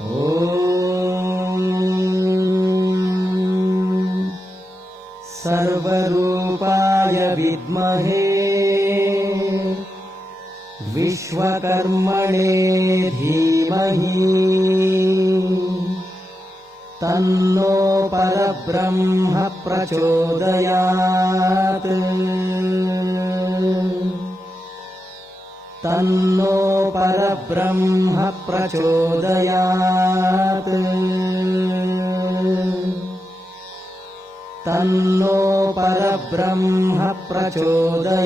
ॐ सर्वरूपाय विद्महे विश्वकर्मणे धीमहि तन्नो परब्रह्म प्रचोदयात् तन्नो परब्रह्म प्रचोदयात् तन्नो परब्रह्म प्रचोदयात्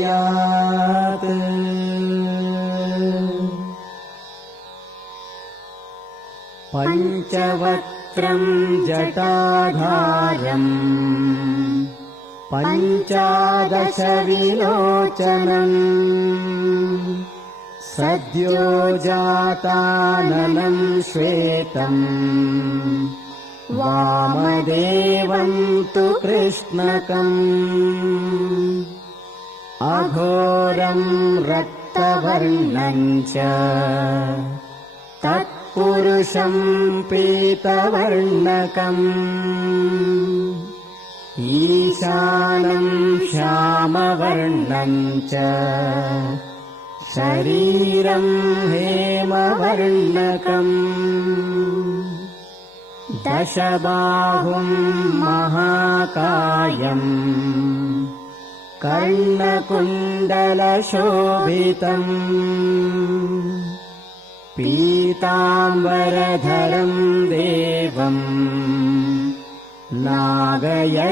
पञ्चवक्त्रं जटाधारम् पञ्चादशविलोचनम् सद्यो जाताननं श्वेतम् वामदेवं तु कृष्णकम् अघोरं रक्तवर्णं च तत्पुरुषं पीतवर्णकम् ईशानं श्यामवर्णं च शरीरं हेमवर्णकम् दशबाहुं महाकायम् कर्णकुण्डलशोभितम् पीताम्बरधरं देवम् नागयज्ञोपवीतिनी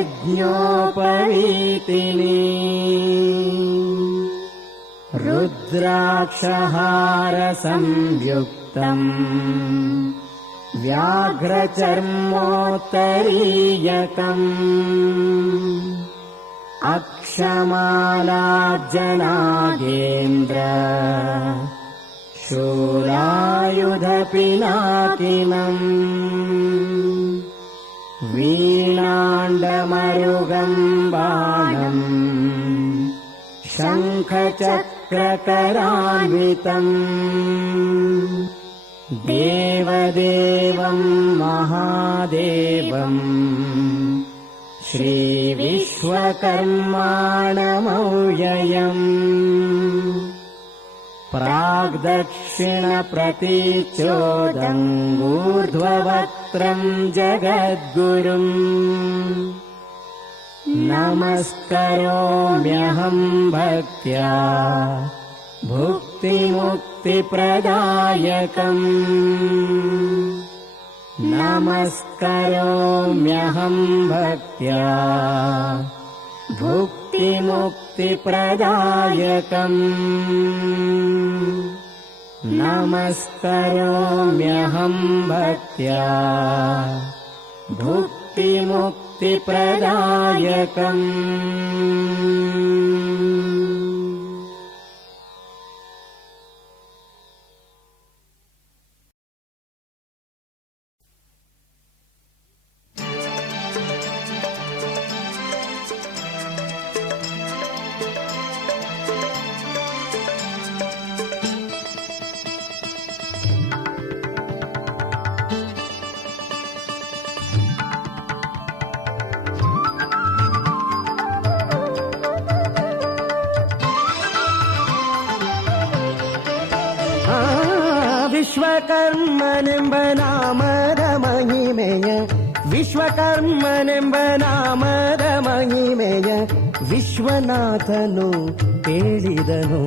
रुद्राक्षहारसंयुक्तम् व्याघ्रचर्मोत्तरीयकम् अक्षमालाज्जनागेन्द्र शूलायुधपिनाकिनम् वीणाण्डमरुगं बाणम् शङ्खचक्रकरान्वितम् देवदेवं महादेवम् श्रीविश्वकर्माणमव्ययम् प्राग्दक्षिणप्रतीचोदङ्गूर्ध्ववक्त्रं जगद्गुरुम् नमस्करोम्यहं भक्त्या भुक्तिमुक्तिप्रदायकम् नमस्करोम्यहं भक्त्या भुक्तिमुक्तिप्रदायकम् नमस्करोम्यहं भक्त्या भुक्तिमुक्तिप्रदायकम् ವಿಶ್ವಕರ್ಮನೆಂಬ ನಾಮದ ಮಹಿಮೆಯ ವಿಶ್ವಕರ್ಮನೆಂಬ ನಾಮದ ಮಹಿಮೆಯ ವಿಶ್ವನಾಥನು ಹೇಳಿದನು.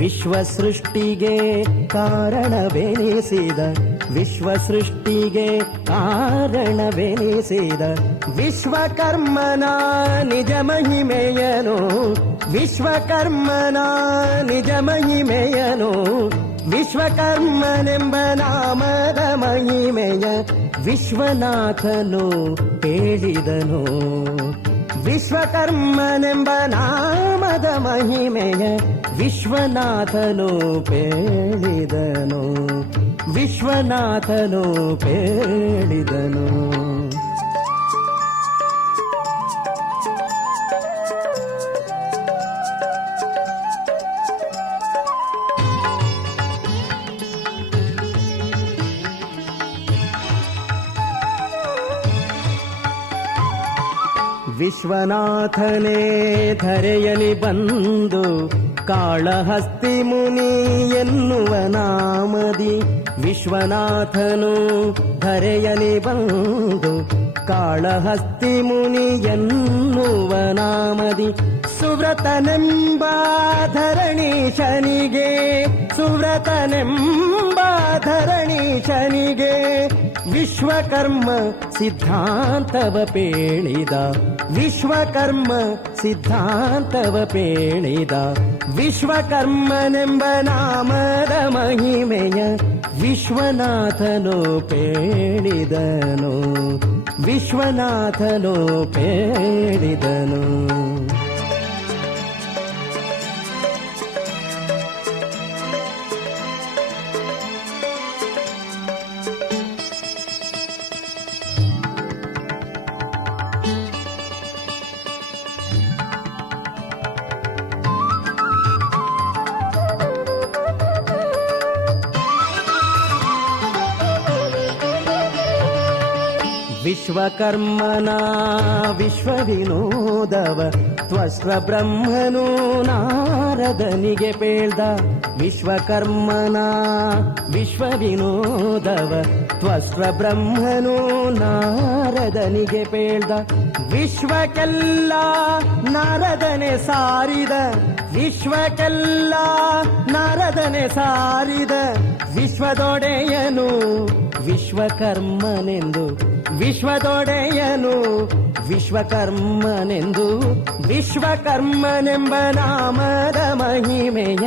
ವಿಶ್ವ ಸೃಷ್ಟಿಗೆ ಕಾರಣವೆನಿಸಿದ ವಿಶ್ವ ಸೃಷ್ಟಿಗೆ ಕಾರಣವೆನಿಸಿದ ವಿಶ್ವಕರ್ಮನ ನಿಜ ಮಹಿಮೆಯನು ವಿಶ್ವಕರ್ಮನ ನಿಜ ಮಹಿಮೆಯನು ವಿಶ್ವಕರ್ಮನೆಂಬ ನಾಮದ ಮಹಿಮೆಯ ವಿಶ್ವನಾಥನು ಹೇಳಿದನು. ವಿಶ್ವಕರ್ಮನೆಂಬ ನಾಮದ ಮಹಿಮೆಯ ವಿಶ್ವನಾಥನು ಹೇಳಿದನು. ವಿಶ್ವನಾಥನು ಹೇಳಿದನು. ವಿಶ್ವನಾಥನೇ ಧರೆಯಲಿ ಬಂದು ಕಾಳಹಸ್ತಿ ಮುನಿ ಎನ್ನುವ ನಾಮದಿ ವಿಶ್ವನಾಥನು ಧರೆಯಲಿ ಬಂದು ಕಾಳಹಸ್ತಿ ಮುನಿ ಎನ್ನುವ ನಾಮದಿ ಸುವ್ರತನೆಂಬ ಧರಣೀಶನಿಗೆ ಸುವ್ರತನೆಂಬ ಧರಣೀಶನಿಗೆ ವಿಶ್ವಕರ್ಮ ಸಿದ್ಧಾಂತವ ಪೇಳಿದ ವಿಶ್ವಕರ್ಮ ಸಿದ್ಧಾಂತವ ಪೇಳಿದ ವಿಶ್ವಕರ್ಮನೆಂಬ ನಾಮದ ಮಹಿಮೆಯ ವಿಶ್ವನಾಥನು ಪೇಳಿದನು ವಿಶ್ವನಾಥನು ಪೇಳಿದನು. ವಿಶ್ವಕರ್ಮನ ವಿಶ್ವ ವಿನೋದವ ತ್ವಸ್ತ್ರ ಬ್ರಹ್ಮನು ನಾರದನಿಗೆ ಪೇಳ್ದ ವಿಶ್ವಕರ್ಮನ ವಿಶ್ವ ವಿನೋದವ ತ್ವಸ್ತ್ರ ಬ್ರಹ್ಮನು ನಾರದನಿಗೆ ಪೇಳ್ದ ವಿಶ್ವಕ್ಕೆಲ್ಲ ನಾರದನೆ ಸಾರಿದ ವಿಶ್ವಕ್ಕೆಲ್ಲ ನಾರದನೆ ಸಾರಿದ ವಿಶ್ವದೊಡೆಯನು ವಿಶ್ವಕರ್ಮನೆಂದು ವಿಶ್ವದೊಡೆಯನು ವಿಶ್ವಕರ್ಮನೆಂದು ವಿಶ್ವಕರ್ಮನೆಂಬ ನಾಮದ ಮಹಿಮೆಯ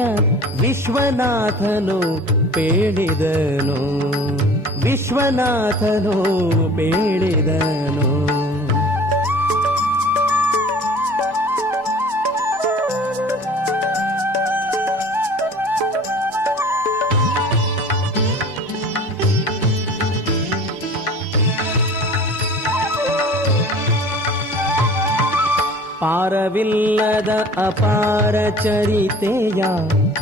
ವಿಶ್ವನಾಥನು ಪೇಳಿದನು ವಿಶ್ವನಾಥನು ಪೇಳಿದನು. ಪಾರವಿಲ್ಲದ ಅಪಾರ ಚರಿತೆಯ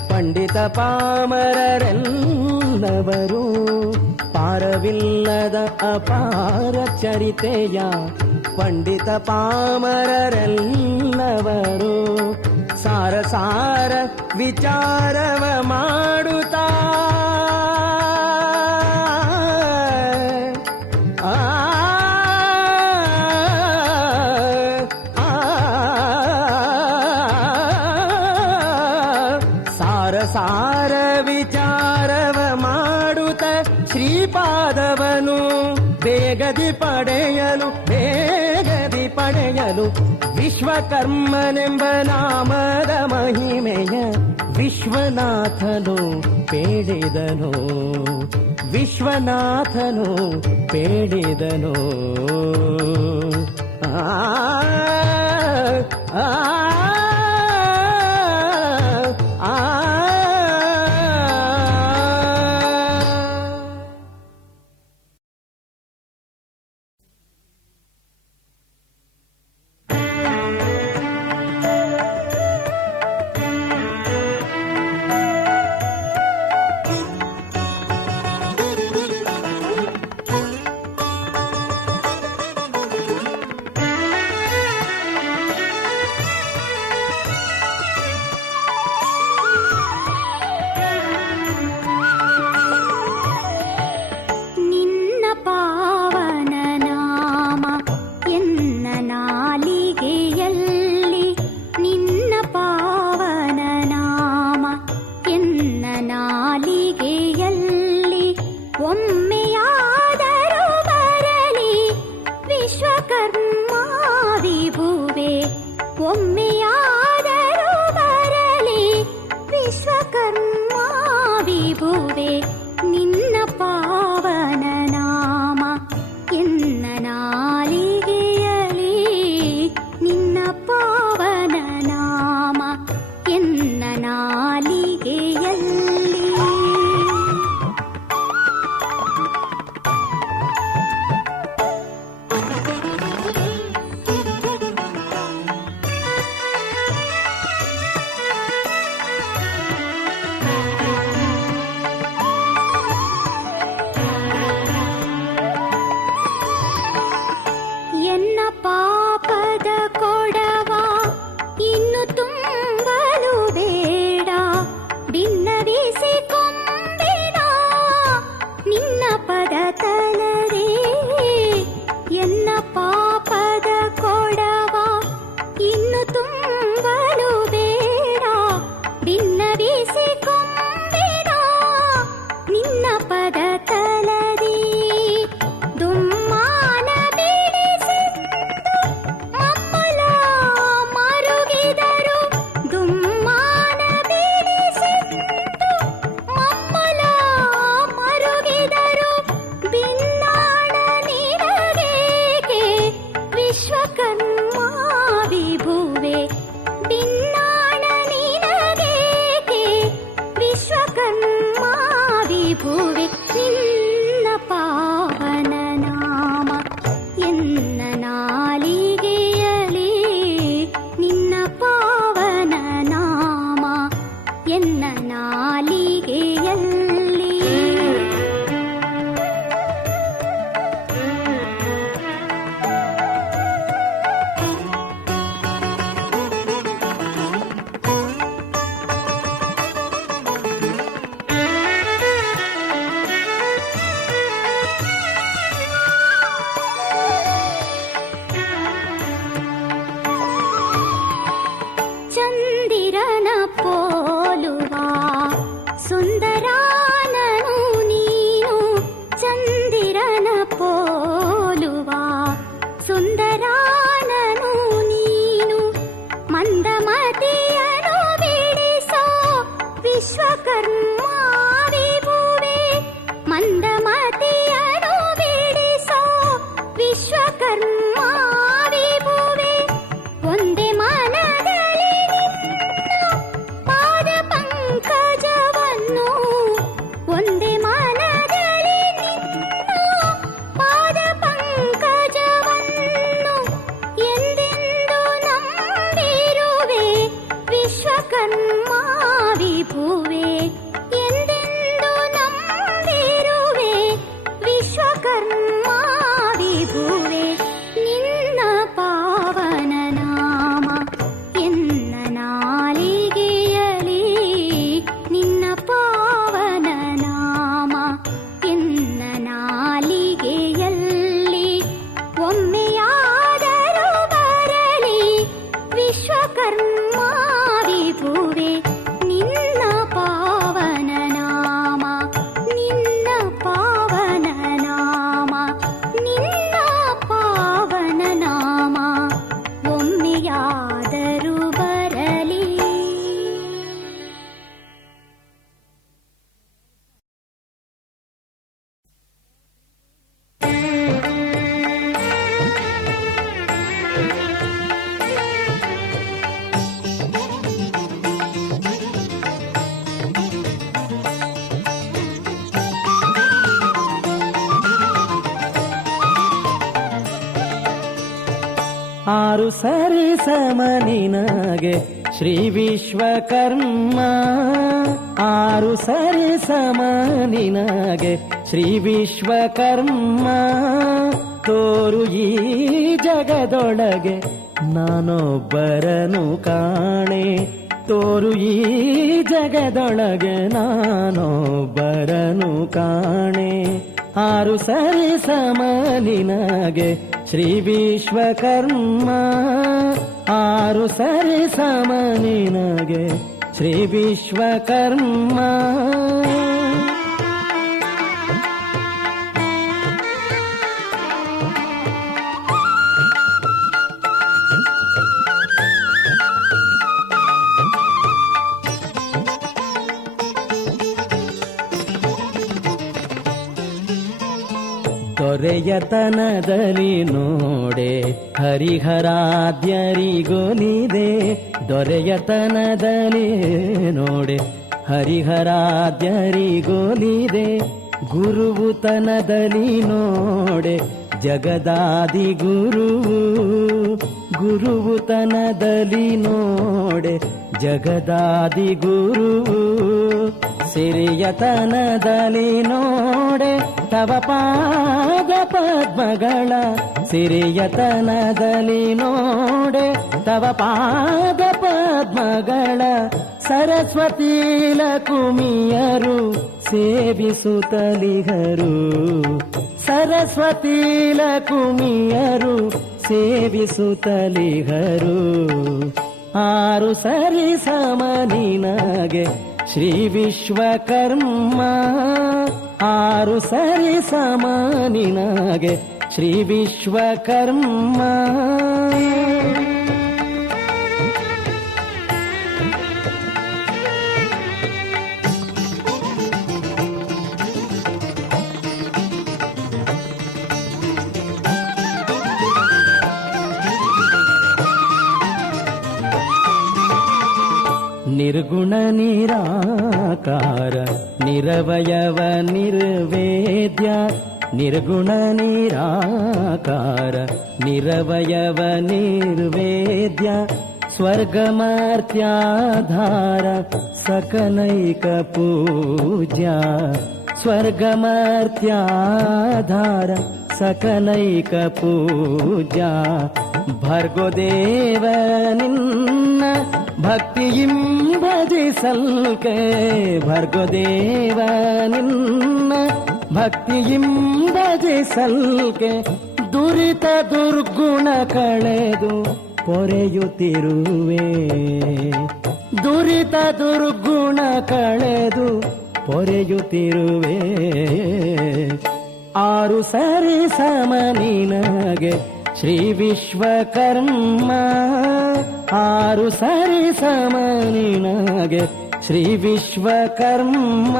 ಪಂಡಿತ ಪಾಮರರೆಲ್ಲವರು ಪಾರವಿಲ್ಲದ ಅಪಾರ ಚರಿತೆಯ ಪಂಡಿತ ಪಾಮರರೆಲ್ಲವರು ಸಾರ ಸಾರ ವಿಚಾರವ ಮಾಡುತ್ತಾ ಸಾರ ವಿಚಾರವ ಮಾಡುತ್ತ ಶ್ರೀಪಾದವನು ಬೇಗದಿ ಪಡೆಯಲು ವಿಶ್ವಕರ್ಮನೆಂಬ ನಾಮದ ಮಹಿಮೆಯ ವಿಶ್ವನಾಥನು ಪೇಳಿದನು ವಿಶ್ವನಾಥನು ಪೇಳಿದನು. ವಿಭುವೆ ನಿನ್ನ ಪಾವನ ನಾಮ ಎನ್ನ ನಾಲಿಗೆಯಲಿ ನಿನ್ನ ಪಾವನ ನಾಮ ಎನ್ನ ನಾಲಿಗೆಯಲ್ಲಿ ಚಂದಿರನ ಪೋಲುವ ಸುಂದರಾನನು ನೀನು ಚಂದಿರನ ಪೋಲುವ ಸುಂದರಾನನು ನೀನು ಮಂದಮತಿಯನು ಬಿಡಿಸೋ ವಿಶ್ವಕರ್ಮ ವಿಭುವೆ ಮಂದಮತಿಯನು ಬಿಡಿಸೋ ವಿಶ್ವಕರ್ಮ ವಿಭುವೆ ಒಂದೇ ಮನದಲ್ಲಿ ನಿನ್ನ ಪಾದ ಪಂಕಜವನ್ನು ಒಂದೇ ಮನದಲ್ಲಿ ನಿನ್ನ ಪಾದ ಪಂಕಜವನ್ನು ಎಂದೆಂದು ನಂಬಿರುವೆ ವಿಶ್ವಕರ್ಮ ವಿಭುವೆ ಎಂದೆಂದು ನಂಬಿರುವೆ ವಿಶ್ವಕರ್ಮ ವಿಭುವೆ ನಿನ್ನ ಪಾವನ ನಾಮ ಎನ್ನ ನಾಲಿಗೆಯಲಿ ನಿನ್ನ ಪಾವನ ನಾಮ ಎನ್ನ ನಾಲಿಗೆಯಲ್ಲಿ ಒಮ್ಮೆಯಾದರೂ ಬರಲಿ ವಿಶ್ವಕರ್ಮ ವಿಭುವೆ ನಿನ್ನ ಪಾವನ ನಾಮ ನಿನ್ನ ಪಾವನ ನಾಮ ನಿನ್ನ ಪಾವನ ನಾಮ ಒಮ್ಮೆಯಾದರೂ ಬರಲಿ ಆರು ಸರಿ ಸಮನಿನಗೆ ಶ್ರೀ ವಿಶ್ವಕರ್ಮ ಆರು ಸರಿ ಸಮನಿನಗೆ ಶ್ರೀ ವಿಶ್ವಕರ್ಮ ತೋರು ಈ ಜಗದೊಳಗೆ ನಾನೊಬ್ಬರನು ಕಾಣೆ ತೋರು ಈ ಜಗದೊಳಗೆ ನಾನೊಬ್ಬರನು ಕಾಣೆ ಆರು ಸರಿ ಸಮನಿನಗೆ ಶ್ರೀ ವಿಶ್ವಕರ್ಮ ಆರು ಸರಿ ಸಮನಿನಗೆ ಶ್ರೀ ವಿಶ್ವಕರ್ಮ ದೊರೆಯತನದಲ್ಲಿ ನೋಡೆ ಹರಿಹರಾದ್ಯರಿಗೊಲಿದೆ ದೊರೆಯತನದಲ್ಲಿ ನೋಡೆ ಹರಿಹರಾದ್ಯರಿಗೊಲಿದೆ ಗುರುವುತನದಲ್ಲಿ ನೋಡೆ ಜಗದಾದಿ ಗುರುವುತನದಲ್ಲಿ ನೋಡೆ ಜಗದಾದಿ ಗುರು ಸಿರಿಯತನದಲ್ಲಿ ನೋಡೆ ತವ ಪಾದ ಪದ್ಮಗಳ ಸಿರಿಯತನದಲ್ಲಿ ನೋಡೆ ತವ ಪಾದ ಪದ್ಮಗಳ ಸರಸ್ವತಿ ಲಕುಮಿಯರು ಸೇವಿಸುತ್ತಲಿಗರು ಸರಸ್ವತಿ ಲಕುಮಿಯರು ಸೇವಿಸುತ್ತಲಿಗರು ಆರು ಸರಿ ಸಮನಿನಗೆ ಶ್ರೀ ವಿಶ್ವಕರ್ಮ ಆರು ಸರಿ ಸಮನಿನಗೆ ಶ್ರೀ ವಿಶ್ವಕರ್ಮ ನಿರ್ಗುಣ ನಿರಾಕಾರ ನಿರಾಕಾರ ನಿರವಯವ ನಿರ್ವೇದ್ಯ ನಿರ್ಗುಣ ನಿರಾಕಾರ ನಿರವಯವ ನಿರ್ವೇದ್ಯ ಸ್ವರ್ಗಮರ್ತ್ಯಾಧಾರ ಸಕಲೈಕ ಪೂಜ್ಯ ಸ್ವರ್ಗಮರ್ತ್ಯಾಧಾರ ಸಕಲೈಕ ಪೂಜ್ಯ ಭರ್ಗೋದೇವ ನಿನ್ನ ಭಕ್ತಿಯಿಂ ಭಜಿಸಲ್ಕೆ ಭರ್ಗೋದೇವ ನಿನ್ನ ಭಕ್ತಿಯಿಂ ಭಜಿಸಲ್ಕೆ ದುರಿತ ದುರ್ಗುಣ ಕಳೆದು ಪೊರೆಯುತ್ತಿರುವೆ ದುರಿತ ದುರ್ಗುಣ ಕಳೆದು ಪೊರೆಯುತ್ತಿರುವೆ ಆರು ಸರಿ ಸಮನಿನಗೆ ಶ್ರೀ ವಿಶ್ವಕರ್ಮ ಆರು ಸರಿ ಸಮನಿನಗೆ ಶ್ರೀ ವಿಶ್ವಕರ್ಮ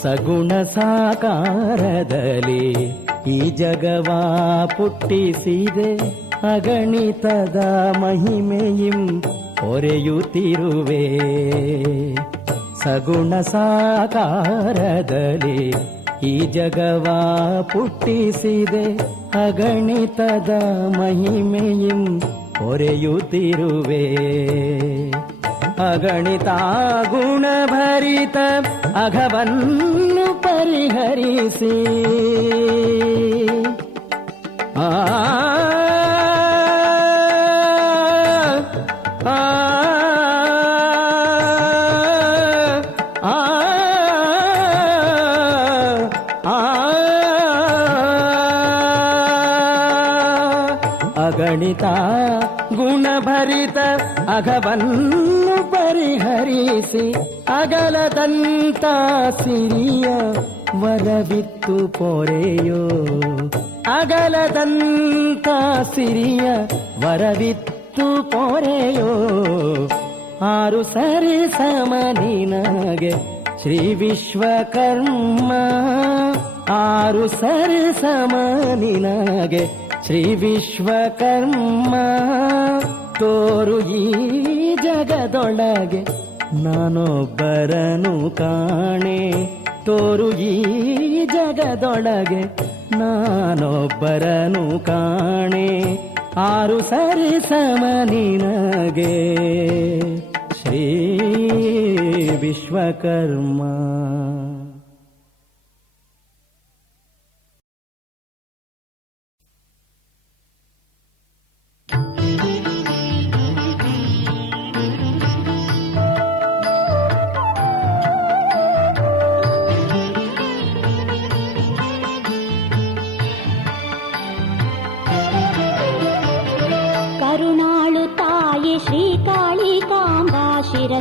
ಸಗುಣ ಸಾಕಾರದಲ್ಲಿ ಈ ಜಗವ ಪುಟ್ಟಿಸಿದೆ ಅಗಣಿತದ ಮಹಿಮೆಯಿಂ ಹೊರೆಯುತ್ತಿರುವೆ ಸಗುಣ ಸಾಕಾರದಲ್ಲಿ ಈ ಜಗವ ಪುಟ್ಟಿಸಿದೆ ಅಗಣಿತದ ಮಹಿಮೆಯಿಂ ಹೊರೆಯುತ್ತಿರುವೆ ಅಗಣಿತ ಗುಣಭರಿತ ಅಘವನ್ನು ಪರಿಹರಿಸಿ ಆ ಆ ಅಗಣಿತ ಗುಣಭರಿತ ಅಘವನ್ನು ಪರಿಹರಿಸಿ ಅಗಲದಂತ ಸಿರಿಯ ವರವಿತ್ತು ಪೊರೆಯೋ ಅಗಲದಂತ ಸಿರಿಯ ವರವಿತ್ತು ಪೊರೆಯೋ ಆರು ಸರಿ ಸಮನಿನಗೆ ಶ್ರೀ ವಿಶ್ವಕರ್ಮ ಆರು ಸರಿ ಸಮನಿನಗೆ ಶ್ರೀ ವಿಶ್ವಕರ್ಮ ತೋರು ಈ ಜಗದೊಳಗೆ ನಾನೊಬ್ಬರನು ಕಾಣೆ ತೋರು ಈ ಜಗದೊಳಗೆ ನಾನೊಬ್ಬರನು ಕಾಣೆ ಆರು ಸರಿ ಸಮನಿನಗೆ ಶ್ರೀ ವಿಶ್ವಕರ್ಮ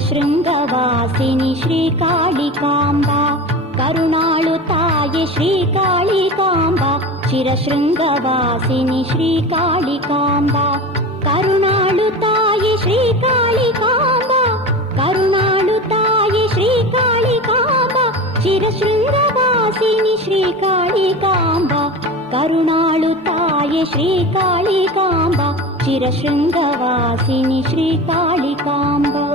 ಶೃಂಗವಾಸಿನಿ ಶ್ರೀಕಾಳಿಕಾಂಬಾ ಕರುಣಾಳು ತಾಯಿ ಶ್ರೀಕಾಳಿಕಾಂಬಾ ಶಿರಶೃಂಗವಾಸಿನಿ ಶ್ರೀಕಾಳಿಕಾಂಬಾ ಕರುಣಾಳು ತಾಯಿ ಶ್ರೀಕಾಳಿಕಾಂಬಾ ಕರುಣಾಳು ತಾಯಿ ಶ್ರೀಕಾಳಿಕಾಂಬಾ ಶಿರಶೃಂಗವಾಸಿನಿ ಶ್ರೀಕಾಳಿಕಾಂಬಾ ಕರುಣಾಳು ತಾಯಿ ಶ್ರೀಕಾಳಿಕಾಂಬಾ ಶಿರಶೃಂಗವಾಸಿನಿ ಶ್ರೀಕಾಳಿಕಾಂಬಾ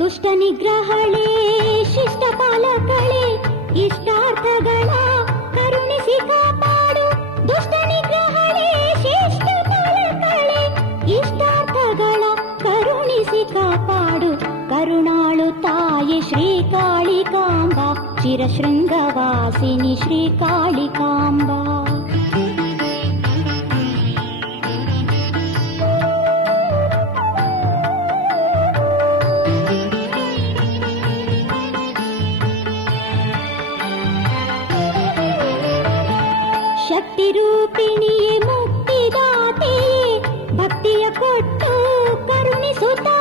ದುಷ್ಟ ನಿಗ್ರಹಳೇ ಶಿಷ್ಟ ಪಾಲಕಳೇ ಇಷ್ಟಾರ್ಥಗಳ ಕರುಣಿಸಿ ಕಾಪಾಡು ದುಷ್ಟ ನಿಗ್ರಹಳೇ ಶಿಷ್ಟ ಪಾಲಕಳೇ ಇಷ್ಟಾರ್ಥಗಳ ಕರುಣಿಸಿ ಕಾಪಾಡು ಕರುಣಾಳು ತಾಯಿ ಶ್ರೀಕಾಳಿಕಾಂಬಾ ಚಿರಶೃಂಗವಾಸಿನಿ ಶ್ರೀಕಾಳಿಕಾಂಬಾ ಶಕ್ತಿ ರೂಪಿಣಿಯೇ ಮುಕ್ತಿದಾತೆಯೇ ಭಕ್ತಿಯ ಕೊಟ್ಟು ಕರುಣಿಸುತ್ತಾ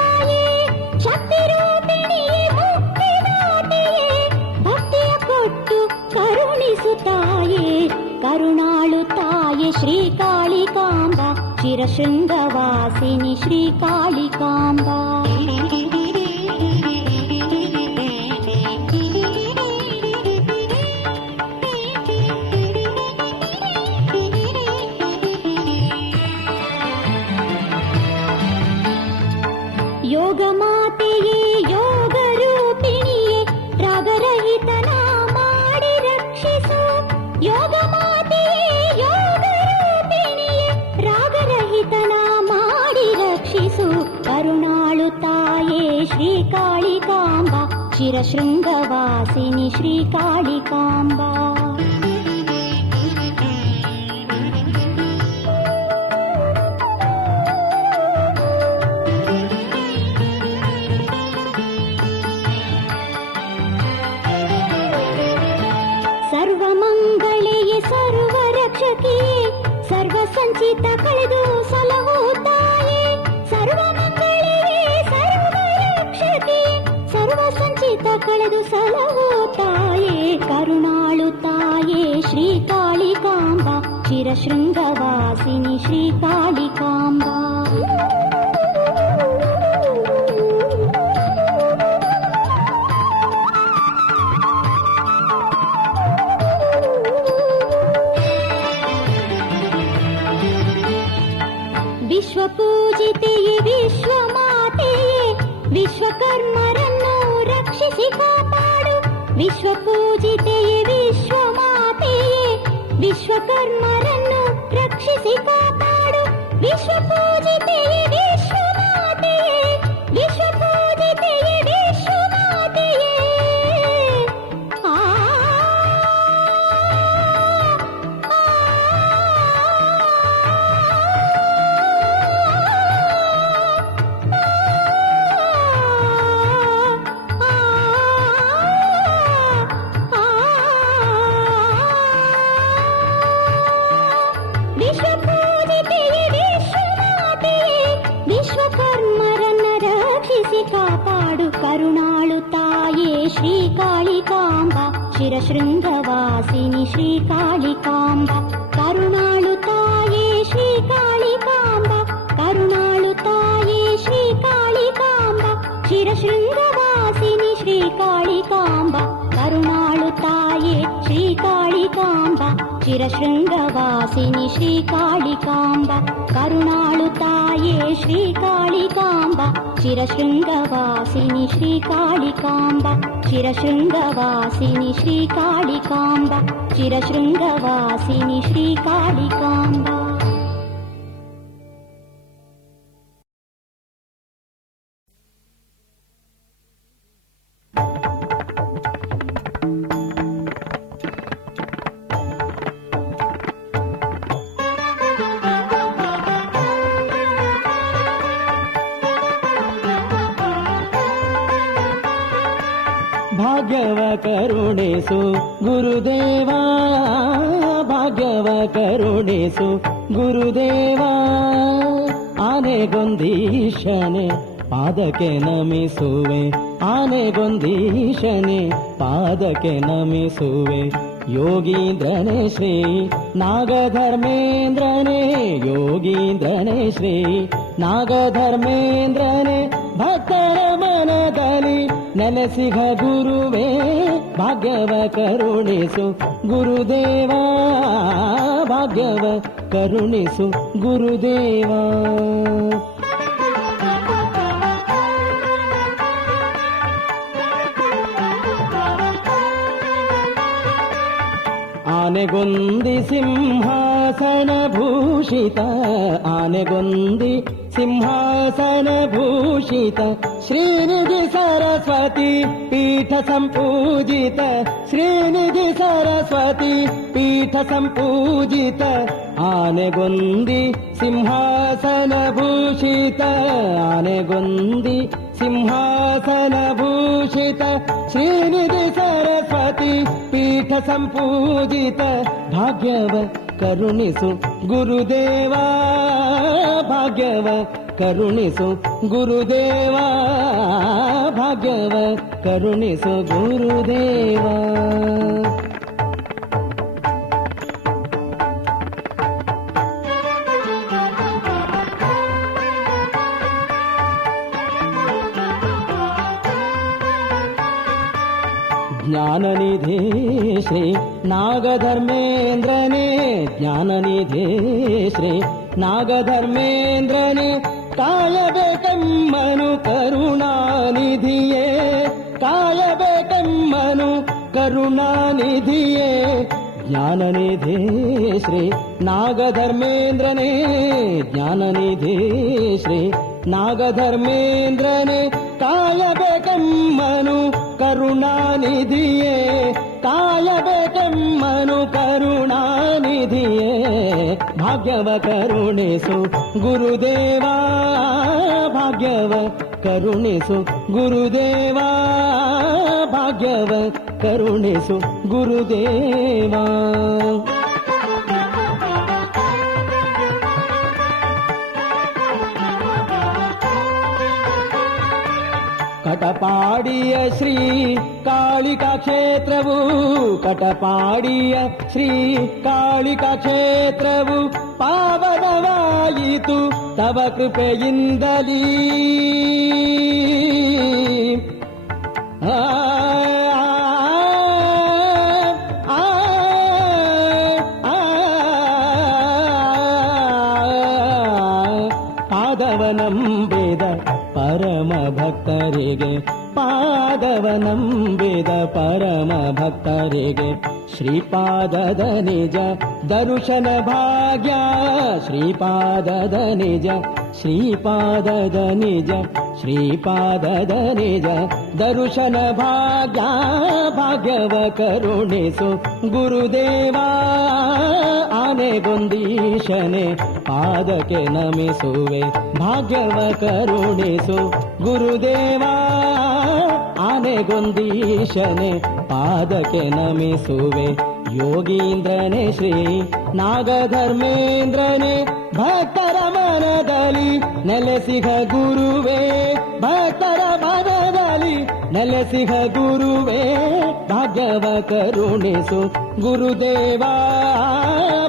ಕರುಣಾಳು ತಾಯೆ ಶ್ರೀಕಾಳಿಕಾಂಬ ಚಿರಶೃಂಗವಾಸಿನಿ ಶ್ರೀಕಾಳಿಕಾಂಬ. ಯೋಗ ಮಾತೆಯೇ ಯೋಗ ರೂಪಿಣಿಯೇ ರಾಗರಹಿತನ ಮಾಡಿ ರಕ್ಷಿಸು. ಯೋಗ ಮಾತೆಯೇ ಯೋಗ ರೂಪಿಣಿಯೇ ರಾಗರಹಿತನ ಮಾಡಿ ರಕ್ಷಿಸು. ಕರುಣಾಳು ತಾಯೇ ಶ್ರೀಕಾಳಿಕಾಂಬ ಚಿರಶೃಂಗವಾಸಿನಿ ಶ್ರೀಕಾಳಿಕಾಂಬ. ಸರ್ವಮಂಗಳೆಯೇ ಸರ್ವರಕ್ಷಕಿಯೇ ಸರ್ವ ಸಂಚಿತ ಕಳೆದು ಸಲಹೋ ತಾಯೇ. ಸರ್ವಮಂಗಳೆಯೇ ಸರ್ವರಕ್ಷಕಿಯೇ ಸರ್ವ ಸಂಚಿತ ಕಳೆದು ಸಲಹೋ ತಾಯೇ. ಕರುಣಾಳು ತಾಯೇ ಶ್ರೀಕಾಳಿಕಾಂಬ ಚಿರಶೃಂಗವಾಸಿನಿ ಶ್ರೀಕಾಳಿಕಾಂಬ. ವಿಶ್ವಪೂಜಿತೆಯೇ ವಿಶ್ವಮಾತೆಯೇ ವಿಶ್ವಕರ್ಮರನ್ನು ರಕ್ಷಿಸಿ ಕಾಪಾಡು. ವಿಶ್ವಪೂಜಿತೆಯೇ ವಿಶ್ವಮಾತೆಯೇ ವಿಶ್ವಕರ್ಮರನ್ನು ರಕ್ಷಿಸಿ ಕಾಪಾಡು. ವಿಶ್ವಪೂಜಿತೆಯೇ ವಿಶ್ವಮಾತೆಯೇ ವಿಶ್ವಪೂಜಿತೆಯೇ ವಿಶ್ವಮಾತೆಯೇ. ಆ ವಿಶ್ವಪೂಜಿತೆಯೇ ವಿಶ್ವಮಾತೆಯೇ ವಿಶ್ವಕರ್ಮರನ್ನ ರಕ್ಷಿಸಿ ಕಾಪಾಡು. ಕರುಣಾಳು ತಾಯೇ ಶ್ರೀಕಾಳಿಕಾಂಬ ಚಿರಶೃಂಗವಾಸಿನಿ ಶ್ರೀಕಾಳಿಕಾಂಬ. ಕರುಣಾಳು ತಾಯೇ ಶ್ರೀಕಾಳಿಕಾಂಬ ಕರುಣಾಳು ತಾಯೇ ಶ್ರೀಕಾಳಿಕಾಂಬ ಚಿರಶೃಂಗವಾಸಿನಿ ಶ್ರೀಕಾಳಿಕಾಂಬ. ಕರುಣಾಳು ತಾಯೇ ಶ್ರೀಕಾಳಿಕಾಂಬ ಚಿರಶೃಂಗವಾಸಿನಿ ಶ್ರೀಕಾಳಿಕಾಂಬ. ಕರುಣಾಳು ತಾಯೇ ಶ್ರೀಕಾಳಿಕಾಂಬ ಚಿರಶೃಂಗವಾಸಿನಿ ಶ್ರೀಕಾಳಿಕಾಂಬ. ಚಿರಶೃಂಗವಾಸಿನಿ ಶ್ರೀಕಾಳಿಕಾಂಬ ಚಿರಶೃಂಗವಾಸಿನಿ ಶ್ರೀಕಾಳಿಕಾಂಬ. ಭಾಗ್ಯವ ಕರುಣಿಸು ಗುರುದೇವ ಭಾಗ್ಯವ ಕರುಣಿಸು ಗುರುದೇವ. ಆನೆಗೊಂದೀಶನೆ ಪಾದಕ್ಕೆ ನಮಿಸುವೆ ಆನೆಗೊಂದೀಶನೆ ಪಾದಕ್ಕೆ ನಮಿಸುವೆ. ಯೋಗೀಂದ್ರನೇ ಶ್ರೀ ನಾಗಧರ್ಮೇಂದ್ರನೇ ಯೋಗೀಂದ್ರನೇ ಶ್ರೀ ನಾಗಧರ್ಮೇಂದ್ರನೇ ಭಕ್ತರ ಮನದಲ್ಲಿ ನೆಲೆಸಿಗ ಗುರುವೇ. ಭಾಗ್ಯವ ಕರುಣಿಸು ಗುರುದೇವ ಭಾಗ್ಯವ ಕರುಣಿಸು ಗುರುದೇವ. ಆನೆಗೊಂದಿ ಸಿಂಹಾಸನ ಭೂಷಿತ ಆನೆಗೊಂದಿ ಸಿಂಹಾಸನ ಭೂಷಿತ ಶ್ರೀನಿಧಿ ಸರಸ್ವತಿ ಪೀಠ ಸಂಪೂಜಿತ ಶ್ರೀನಿಧಿ ಸರಸ್ವತಿ ಪೀಠ ಸಂಪೂಜಿತ. ಆನೆಗೊಂದಿ ಸಿಂಹಾಸನ ಭೂಷಿತ ಆನೆಗೊಂದಿ ಸಿಂಹಾಸನ ಭೂಷಿತ ಶ್ರೀನಿಧಿ ಸರಸ್ವತಿ ಪೀಠ ಸಂಪೂಜಿತ. ಭಾಗ್ಯವ ಕರುಣಿಸು ಗುರುದೇವ ಭಾಗ್ಯವ ಕರುಣಿಸು ಗುರುದೇವ ಭಾಗ್ಯವ ಕರುಣಿಸು ಗುರುದೇವ. ಜ್ಞಾನನಿಧಿ ಶ್ರೀ ನಾಗಧರ್ಮೇಂದ್ರನೇ, ಜ್ಞಾನನಿಧಿ ಶ್ರೀ ನಾಗಧರ್ಮೇಂದ್ರನೇ, ಕಾಯಬೇಕೆಮ್ಮನು ಕರುಣಾನಿಧಿಯೇ, ಕಾಯಬೇಕೆಮ್ಮನು ಕರುಣಾನಿಧಿಯೇ. ಜ್ಞಾನನಿಧಿ ಶ್ರೀ ನಾಗಧರ್ಮೇಂದ್ರನೇ, ಜ್ಞಾನನಿಧಿ ಶ್ರೀ ನಾಗಧರ್ಮೇಂದ್ರನೇ, ಕಾಯಬೇಕೆಮ್ಮನು ಕರುಣಾನಿಧಿಯೇ, ಕಾಯಬೇಕೆಮ್ಮನು ಕರುಣಾನಿಧಿಯೇ. ಭಾಗ್ಯವ ಕರುಣಿಸು ಗುರುದೇವಾ, ಭಾಗ್ಯವ ಕರುಣಿಸು ಗುರುದೇವಾ, ಭಾಗ್ಯವ ಕರುಣಿಸು ಗುರುದೇವಾ. ಕಟಪಾಡಿಯ ಶ್ರೀ ಕಾಳಿಕಾ ಕ್ಷೇತ್ರವು, ಕಟಪಾಡಿಯ ಶ್ರೀ ಕಾಳಿಕಾ ಕ್ಷೇತ್ರವು ಪಾವನವಾಯಿತು ತವ ಕೃಪೆಯಿಂದಲೀ. ಪಾದವನಂಬಿದ ಪರಮ ಭಕ್ತರಿಗೆ, ಪಾದವನಂಬಿದ ಪರಮ ಭಕ್ತರಿಗೆ ಶ್ರೀಪಾದದ ನಿಜ ದರ್ಶನ ಭಾಗ್ಯ, ಶ್ರೀಪಾದದ ನಿಜ, ಶ್ರೀಪಾದದ ನಿಜ, ಶ್ರೀಪಾದದ ನಿಜ ದರ್ಶನ ಭಾಗ್ಯ. ಭಾಗ್ಯವ ಕರುಣಿಸು ಗುರುದೇವಾ, ಆನೆಗೊಂದೀಶನೆ ಪಾದಕ್ಕೆ ನಮಿಸುವೆ. ಭಾಗ್ಯವ ಕರುಣಿಸು ಗುರುದೇವಾ, ಆನೆಗೊಂದೀಶನೆ ಪಾದಕ್ಕೆ ನಮಿಸುವೆ. ಯೋಗೀಂದ್ರನೇ ಶ್ರೀ ನಾಗಧರ್ಮೇಂದ್ರನೇ, ಭಕ್ತರ ಮನದಲ್ಲಿ ನೆಲೆಸಿಹ ಗುರುವೇ, ಭಕ್ತರ ಮನದಲ್ಲಿ ನೆಲೆಸಿಹ ಗುರುವೇ. ಭಾಗ್ಯವ ಕರುಣಿಸು ಗುರುದೇವಾ,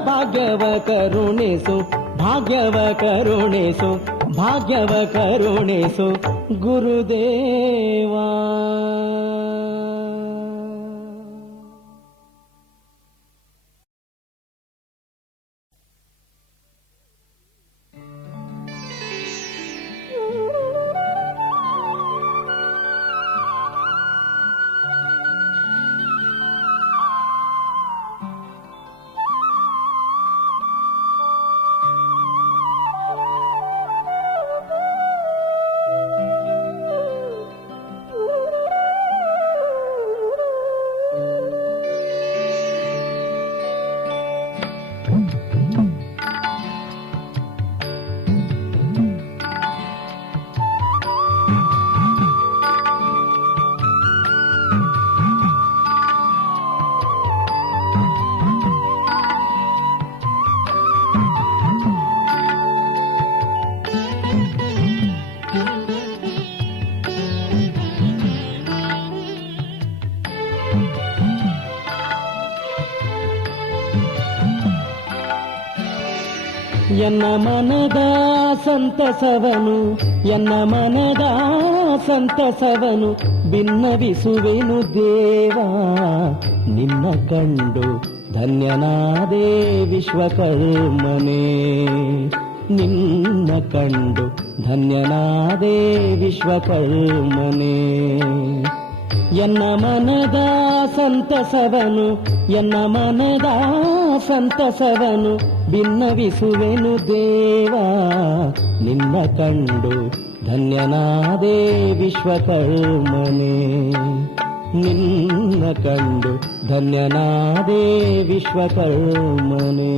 ಭಾಗ್ಯವ ಕರುಣಿಸು, ಭಾಗ್ಯವ ಕರುಣಿಸು, ಭಾಗ್ಯವ ಕರುಣಿಸು ಗುರುದೇವಾ. ಎನ್ನ ಮನದ ಸಂತಸವನು, ಎನ್ನ ಮನದ ಸಂತಸವನು ಭಿನ್ನವಿಸುವೆನು ದೇವಾ. ನಿನ್ನ ಕಂಡು ಧನ್ಯನಾದೆ ವಿಶ್ವಕರ್ಮನೇ, ನಿನ್ನ ಕಂಡು ಧನ್ಯನಾದೆ ವಿಶ್ವಕರ್ಮನೇ. ಎನ್ನ ಮನದ ಸಂತಸವನು, ಎನ್ನ ಮನದ ಸಂತಸವನು ಭಿನ್ನವಿಸುವೆನು ದೇವಾ. ನಿನ್ನ ಕಂಡು ಧನ್ಯನಾದೆ ವಿಶ್ವಕರ್ಮನೇ, ನಿನ್ನ ಕಂಡು ಧನ್ಯನಾದೆ ವಿಶ್ವಕರ್ಮನೇ.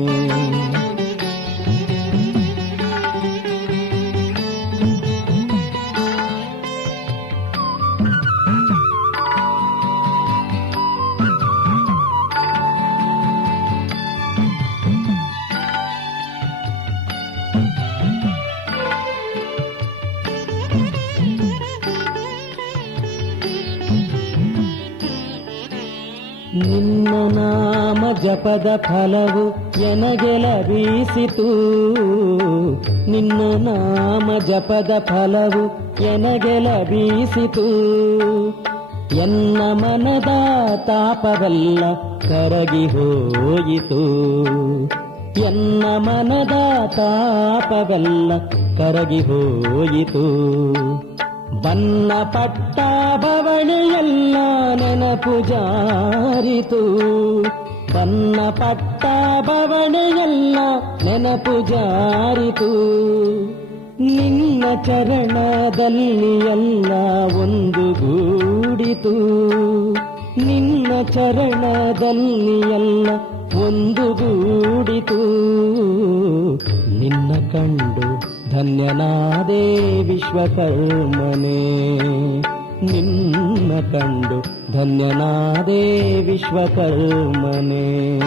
ನಿನ್ನ ನಾಮ ಜಪದ ಫಲವು ಎನಗೆ ಲಭಿಸಿತು, ನಿನ್ನ ನಾಮ ಜಪದ ಫಲವು ಎನಗೆ ಲಭಿಸಿತು. ಎನ್ನ ಮನದ ತಾಪವೆಲ್ಲ ಕರಗಿ ಹೋಯಿತು. ಎನ್ನ ಮನದ ತಾಪವೆಲ್ಲ ಕರಗಿ ಹೋಯಿತು. ಬನ್ನ ಪಟ್ಟ ಬವಣೆಯೆಲ್ಲ ನೆನಪು ಜಾರಿತು. ಬನ್ನ ಪಟ್ಟ ಬವಣೆಯಲ್ಲ ನೆನಪು ಜಾರಿತು. ನಿನ್ನ ಚರಣದಲ್ಲಿ ಎಲ್ಲ ಒಂದುಗೂಡಿತು. ನಿನ್ನ ಚರಣದಲ್ಲಿ ಎಲ್ಲ ಒಂದುಗೂಡಿತು. ನಿನ್ನ ಕಂಡು ಧನ್ಯನಾದೆ ವಿಶ್ವಕರ್ಮನೇ. ನಿನ್ನ ಕಂಡು ಧನ್ಯನಾದೆ ವಿಶ್ವಕರ್ಮನೇ.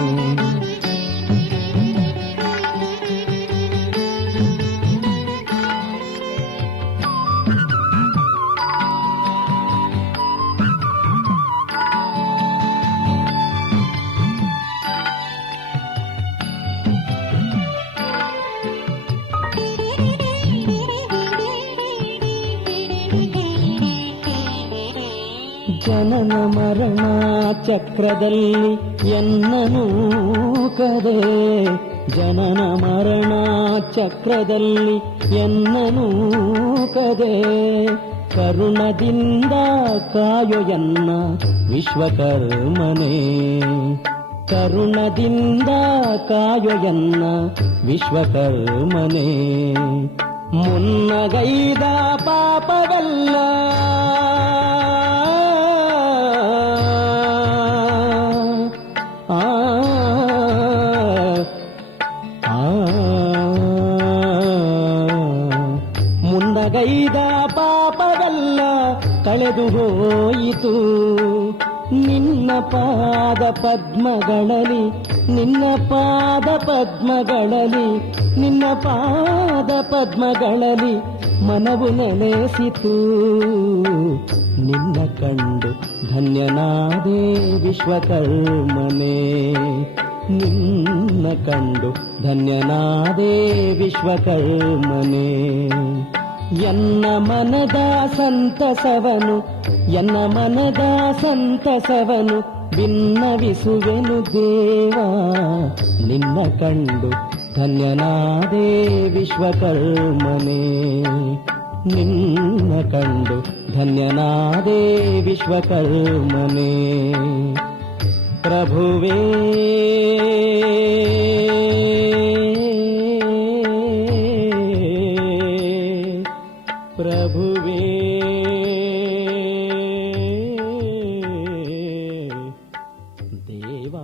ಜನನ ಮರಣ ಚಕ್ರದಲ್ಲಿ ಎನ್ನನು ಕದೆ. ಜನನ ಮರಣ ಚಕ್ರದಲ್ಲಿ ಎನ್ನನು ಕದೆ. ಕರುಣದಿಂದ ಕಾಯೋ ಎನ್ನ ವಿಶ್ವಕರ್ಮನೇ. ಕರುಣದಿಂದ ಕಾಯೋ ಎನ್ನ ವಿಶ್ವಕರ್ಮನೇ. ಮುನ್ನಗೈದ ಪಾಪವೆಲ್ಲ ಮುನ್ನಗೈದ ಪಾಪವೆಲ್ಲ ಕಳೆದು ಹೋಯಿತು. ನಿನ್ನ ಪಾದ ಪದ್ಮಗಳಲ್ಲಿ ನಿನ್ನ ಪಾದ ಪದ್ಮಗಳಲ್ಲಿ ನಿನ್ನ ಪಾದ ಪದ್ಮಗಳಲ್ಲಿ ಮನವು ನೆಲೆಸಿತು. ನಿನ್ನ ಕಂಡು ಧನ್ಯನಾದೆ ವಿಶ್ವಕರ್ಮನೇ. ನಿನ್ನ ಕಂಡು ಧನ್ಯನಾದೆ ವಿಶ್ವಕರ್ಮನೇ. ಎನ್ನ ಮನದ ಸಂತಸವನು ಎನ್ನ ಮನದ ಸಂತಸವನು ಭಿನ್ನವಿಸುವೆನು ದೇವ. ನಿನ್ನ ಕಂಡು ಧನ್ಯನಾದೆ ವಿಶ್ವಕರ್ಮನೇ. ನಿನ್ನ ಕಂಡು ಧನ್ಯನಾದೆ ವಿಶ್ವಕರ್ಮನೇ. ಪ್ರಭುವೇ ಪ್ರಭುವೇ ದೇವಾ.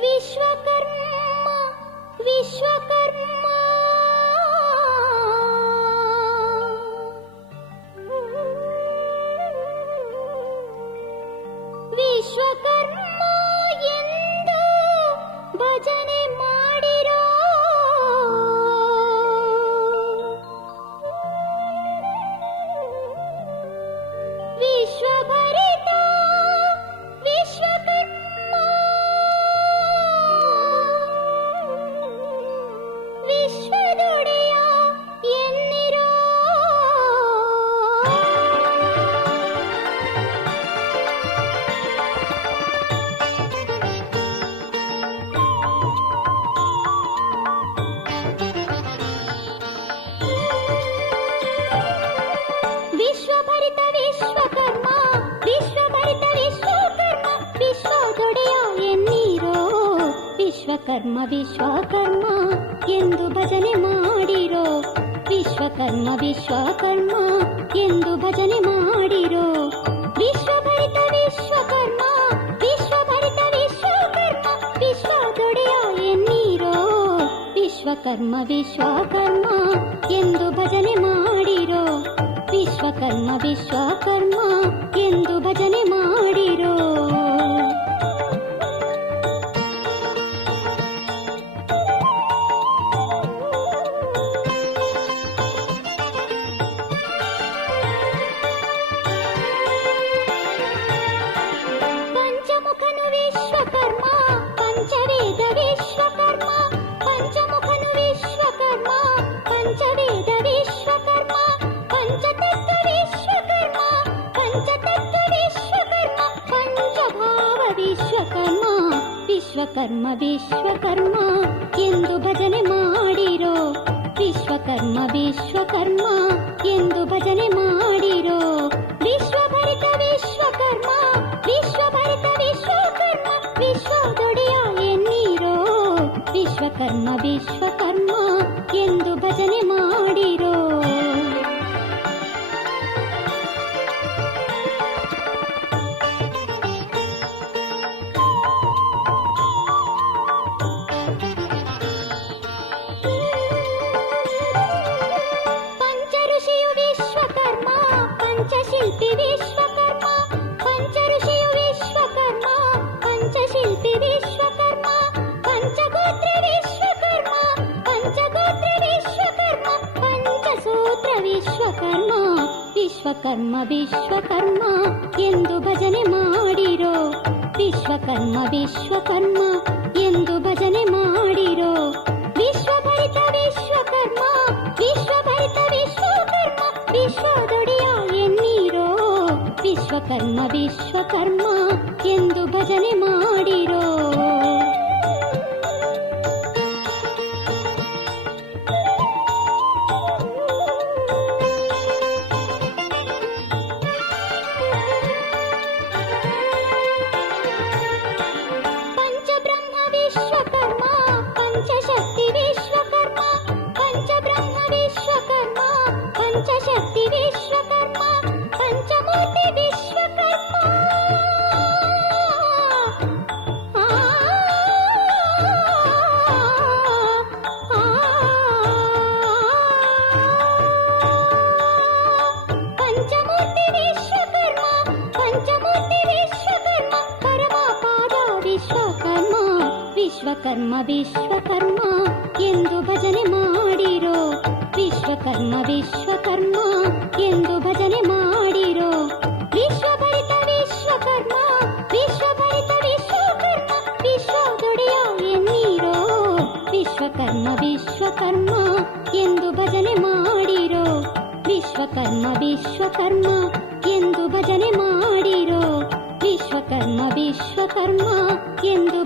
ವಿಶ್ವಕರ್ಮ ವಿಶ್ವಕರ್ಮ ವಿಶ್ವಕರ್ಮ ಎಂದು ಭಜನೆ ಮಾಡಿರೋ. ವಿಶ್ವಭರಿತ ವಿಶ್ವಕರ್ಮ ವಿಶ್ವದೊಡೆಯ ಎನ್ನಿರೋ. ವಿಶ್ವಭರಿತ ವಿಶ್ವಕರ್ಮ ವಿಶ್ವಭರಿತ ವಿಶ್ವಕರ್ಮ ವಿಶ್ವದೊಡೆಯ ಎನ್ನಿರೋ. ವಿಶ್ವಕರ್ಮ ವಿಶ್ವಕರ್ಮ ಎಂದು ಭಜನೆ ಮಾಡಿರೋ. ವಿಶ್ವಕರ್ಮ ವಿಶ್ವಕರ್ಮ ಎಂದು ಭಜನೆ ಮಾಡಿರೋ. ವಿಶ್ವಭರಿತ ವಿಶ್ವಕರ್ಮ ವಿಶ್ವಭರಿತ ವಿಶ್ವಕರ್ಮ ವಿಶ್ವದೊಡೆಯ ಎನ್ನಿರೋ. ವಿಶ್ವಕರ್ಮ ವಿಶ್ವಕರ್ಮ ಎಂದು ಭಜನೆ ಮಾಡಿರೋ. ವಿಶ್ವಕರ್ಮ ವಿಶ್ವಕರ್ಮ ಎಂದು ಭಜನೆ ಮಾಡಿರೋ. ಪಂಚಮುಖನು ವಿಶ್ವಕರ್ಮ ವಿಶ್ವಕರ್ಮ ವಿಶ್ವಕರ್ಮ ಎಂದು ಭಜನೆ ಮಾಡಿರೋ ವಿಶ್ವಕರ್ಮ ವಿಶ್ವಕರ್ಮ ಎಂದು ಭಜನೆ ಮಾಡಿರೋ ವಿಶ್ವಭರಿತ ವಿಶ್ವಕರ್ಮ ವಿಶ್ವಭರಿತ ವಿಶ್ವಕರ್ಮ ವಿಶ್ವದೊಡೆಯ ಎನ್ನೀರೋ ವಿಶ್ವಕರ್ಮ ವಿಶ್ವಕರ್ಮ ಎಂದು ಭಜನೆ ಮಾಡಿರೋ ಪಂಚಋಷಿಯು ವಿಶ್ವಕರ್ಮ ಪಂಚಶಿಲ್ಪಿ ವಿಶ್ವಕರ್ಮ ಪಂಚಋಷಿಯು ವಿಶ್ವಕರ್ಮ ಪಂಚಶಿಲ್ಪಿ ವಿಶ್ವಕರ್ಮ ಪಂಚಗೋತ್ರ ವಿಶ್ವಕರ್ಮ ಪಂಚಗೋತ್ರ ವಿಶ್ವಕರ್ಮ ಪಂಚಸೂತ್ರ ವಿಶ್ವಕರ್ಮ ವಿಶ್ವಕರ್ಮ ವಿಶ್ವಕರ್ಮ ಎಂದು ಭಜನೆ ಮಾಡಿರೋ ವಿಶ್ವಕರ್ಮ ವಿಶ್ವಕರ್ಮ ಎಂದು ಭಜನೆ ಮಾಡಿರೋ ವಿಶ್ವಭರಿತ ವಿಶ್ವಕರ್ಮ ವಿಶ್ವಭರಿತ ವಿಶ್ವಕರ್ಮ ವಿಶ್ವದೊಡೆಯ ಎನ್ನೀರೋ ವಿಶ್ವಕರ್ಮ ವಿಶ್ವಕರ್ಮ ಎಂದು ಭಜನೆ ಮಾಡಿರೋ ಪಂಚಬ್ರಹ್ಮ ವಿಶ್ವಕರ್ಮ ಪಂಚಶಕ್ತಿ ವಿಶ್ವಕರ್ಮ ಪಂಚಬ್ರಹ್ಮ ವಿಶ್ವಕರ್ಮ ಪಂಚಶಕ್ತಿ ವಿಶ್ವಕರ್ಮ ಪಂಚಮೂರ್ತಿ ವಿಶ್ವಕರ್ಮ ಪಂಚಮೂರ್ತಿ ವಿಶ್ವಕರ್ಮ ಪಂಚಮೂರ್ತಿ ವಿಶ್ವಕರ್ಮ ಪರಮಪಾದ ವಿಶ್ವಕರ್ಮ ವಿಶ್ವಕರ್ಮ ವಿಶ್ವಕರ್ಮ ಎಂದು ಭಜನೆ ಮಾಡಿರೋ ವಿಶ್ವಕರ್ಮ ವಿಶ್ವಕರ್ಮ ಎಂದು ಭಜನೆ ಮಾಡಿರೋ ವಿಶ್ವಭರಿತ ವಿಶ್ವಕರ್ಮ ವಿಶ್ವಭರಿತ ವಿಶ್ವಕರ್ಮ ವಿಶ್ವದೊಡೆಯ ಎನ್ನೀರೋ ವಿಶ್ವಕರ್ಮ ವಿಶ್ವಕರ್ಮ ಎಂದು ಭಜನೆ ಮಾಡಿರೋ ವಿಶ್ವಕರ್ಮ ವಿಶ್ವಕರ್ಮ ಎಂದು ಭಜನೆ ಮಾಡಿರೋ ವಿಶ್ವಕರ್ಮ ವಿಶ್ವಕರ್ಮ ಎಂದು